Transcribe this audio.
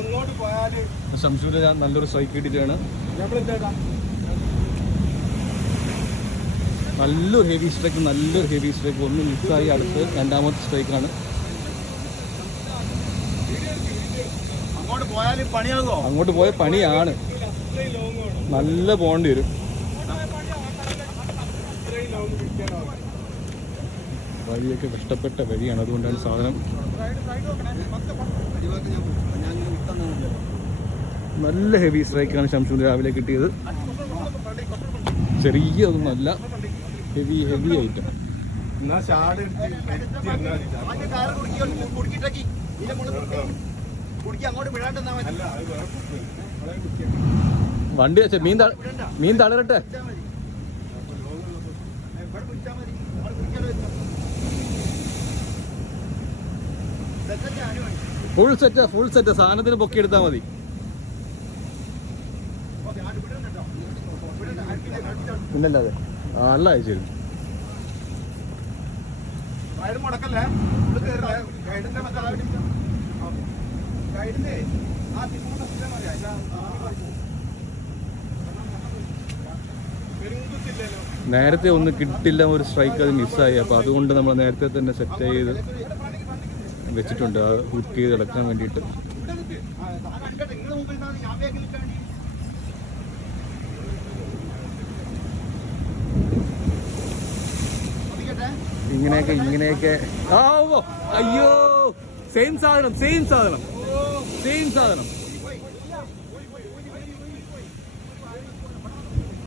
അങ്ങോട്ട് ശംസൂര് ഞാൻ നല്ലൊരു സ്ട്രൈക്ക് കിട്ടിയിട്ടാണ് നല്ലൊരു ഹെവി സ്ട്രൈക്ക് നല്ലൊരു ഹെവി സ്ട്രൈക്ക് ഒന്ന് മിസ്സായി അടുത്ത് രണ്ടാമത്തെ സ്ട്രൈക്കാണ് അങ്ങോട്ട് പോയ പണിയാണ്. നല്ല പോകേണ്ടി വരും. വഴിയൊക്കെ കഷ്ടപ്പെട്ട വഴിയാണ്. അതുകൊണ്ടാണ് സാധനം നല്ല ഹെവി സ്ട്രൈക്കാണ് ശംസൂന് രാവിലെ കിട്ടിയത്. ചെറിയതൊന്നുമല്ല. ഹെവി ഹെവി ഐറ്റം വണ്ടി വെച്ച മീൻ മീൻ തളരട്ടെ? ഫുൾ സെറ്റ് ഫുൾ സെറ്റ് സാധനത്തിന് പൊക്കി എടുത്താൽ മതി ഓക്കേ, അതെ അല്ല ശരി നേരത്തെ ഒന്ന് കിട്ടില്ല ഒരു സ്ട്രൈക്ക് അത് മിസ്സായി അപ്പൊ അതുകൊണ്ട് നമ്മൾ നേരത്തെ തന്നെ സെറ്റ് ചെയ്ത് വെച്ചിട്ടുണ്ട്. അത് ഹുക്ക് ചെയ്ത് ഇളക്കാൻ വേണ്ടിയിട്ട്. ആ. ഇങ്ങനെയൊക്കെ. ഇങ്ങനെയൊക്കെ ആവോ അയ്യോ. സെയിം സാധനം സെയിം സാധനം. സെയിം സാധനം.